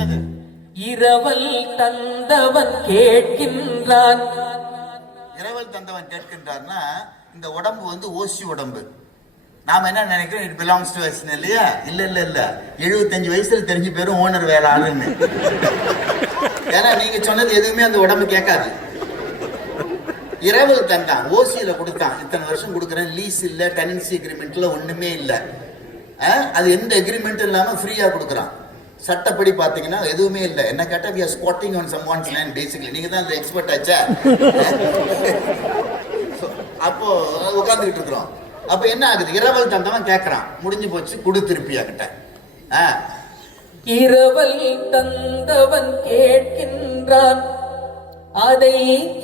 அடுத்தது இரவல் தந்தவன் கேட்கின்றான். இரவல் தந்தவன் கேட்கின்றான்னா இந்த உடம்பு வந்து ஓசி உடம்பு. நாம என்ன நினைக்கிறோம், இட் பிலாங்ஸ் டு அஸ் இல்லையா? இல்ல இல்ல இல்ல, 75 வயசுல தெரிஞ்சு பேரும் ஓனர் வேற ஆளுன்னு. ஏன்னா நீங்க சொன்னது எதுவுமே அந்த உடம்பு கேட்காது. இரவல் தந்தான், ஓசியில கொடுத்தான், இத்தனை வருஷம் கொடுக்குறேன், லீஸ் இல்ல, டெனன்சி அக்ரிமெண்ட்ல ஒண்ணுமே இல்ல. அது எந்த அக்ரிமெண்ட் இல்லாம ஃப்ரீயா கொடுக்குறான். சட்டப்படி பாத்தீங்கன்னா எதுவுமே இல்லை. என்ன கேட்டா we are squatting on someone's land basically. நீங்க தான் எக்ஸ்பர்ட் ஆச்சா. அப்போ உட்கார்ந்துகிட்டு இருக்கிறோம். அப்ப என்ன ஆகுது, இரவல் தந்தவன் கேட்கறான், முடிஞ்சு போச்சு, குடு திருப்பியா கிட்ட. இரவல் தந்தவன் கேட்கின்றான், அதை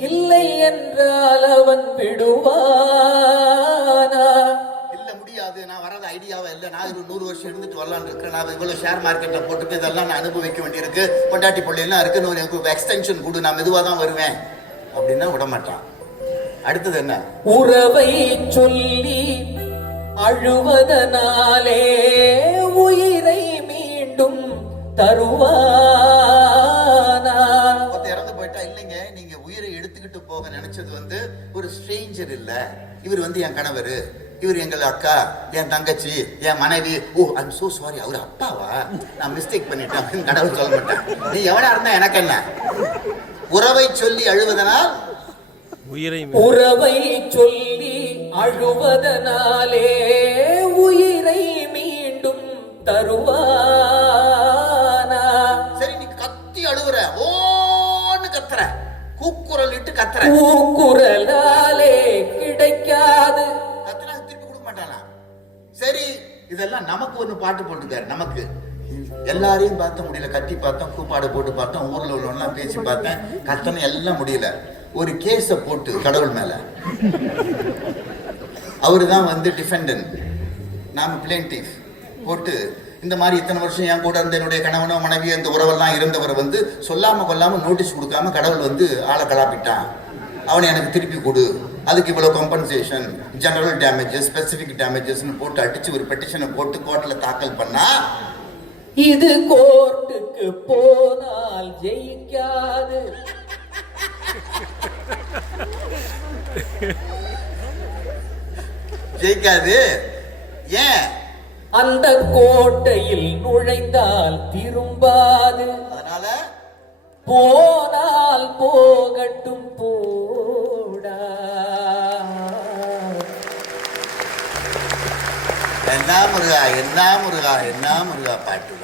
இல்லை என்றால் அவன் விடுவானா? இல்ல முடியாது, நான் வராத ஐடியாவே இல்லை, நான் 100 வருஷம் இருந்துட்டு வரலான்னு இருக்கிறேன், நான் இவ்வளவு ஷேர் மார்க்கெட்ல போட்டுட்டு இதெல்லாம் நான் அனுபவிக்க வேண்டியிருக்கு, பொண்டாட்டி பிள்ளைலாம் இருக்கு, எனக்கு எக்ஸ்டென்ஷன் கொடு, நான் மெதுவா தான் வருவேன் அப்படின்னா விட மாட்டான். அடுத்தது என்ன, உறவை சொல்லி அழுவதனாலே உயிரை மீண்டும் தருவானா? இறந்து போயிட்டா, இல்லைங்க நீங்க உயிரை எடுத்துக்கிட்டு போக நினைச்சது வந்து ஒரு ஸ்ட்ரேஞ்சர் இல்ல, இவர் வந்து என் கணவர், இவர் எங்கள் அக்கா, என் தங்கச்சி, என் மனைவி. ஓ ஐம் சோ சாரி, அவர் அப்பாவா, நான் மிஸ்டேக் பண்ணிட்டேன் அப்படின்னு கடவுள் சொல்ல மாட்டேன். நீ எவனா இருந்தா எனக்கு என்ன. உறவை சொல்லி அழுவதனால், உறவை சொல்லி அழுவதனாலே உயிரை மீண்டும் தருவானா? சரி நீ கத்தி அழுவுற, ஓன்னு கத்துற, கூக்குரல் இட்டு கத்துற, கூக்குரலாலே கிடைக்காது, கத்துனா திருப்பி கொடுக்க மாட்டானா? சரி இதெல்லாம் நமக்கு ஒண்ணு பாட்டு போட்டுக்காரு. நமக்கு எல்லாரையும் பார்த்த முடியல, கத்தி பார்த்தோம், கூப்பாடு போட்டு பார்த்தோம், ஊர்ல உள்ளவெல்லாம் பேசி பார்த்தேன், கத்தனை எல்லாம் முடியல. ஒரு கேஸ போட்டு கடவுள் மேல, அவரு தான் வந்து டிஃபெண்டன்ட், நாம பிளேன்டிஃப் போட்டு, இந்த மாதிரி இத்தனை வருஷம் என் கூட இருந்த என்னுடைய கணவனோ மனைவியோ இந்த உறவெல்லாம் இருந்தவர் வந்து சொல்லாம கொல்லாம நோட்டீஸ் கொடுக்காம கடவுள் வந்து ஆளை கலாப்பிட்டான், அவனை எனக்கு திருப்பி கொடு, அதுக்கு இவ்வளவு compensation, general damages, specific damages போட்டு அடிச்சு ஒரு பெட்டிஷனை போட்டு கோர்ட்ல தாக்கல் பண்ணா, இது கோர்ட்டுக்கு போனால் ஜெயிக்காது, ஜெயிக்காது. ஏன்? அந்த கோட்டையில் நுழைந்தால் திரும்பாது, அதனால போனால் போகட்டும் போடா. என்ன முருகா, என்ன முருகா, என்ன முருகா பாட்டு.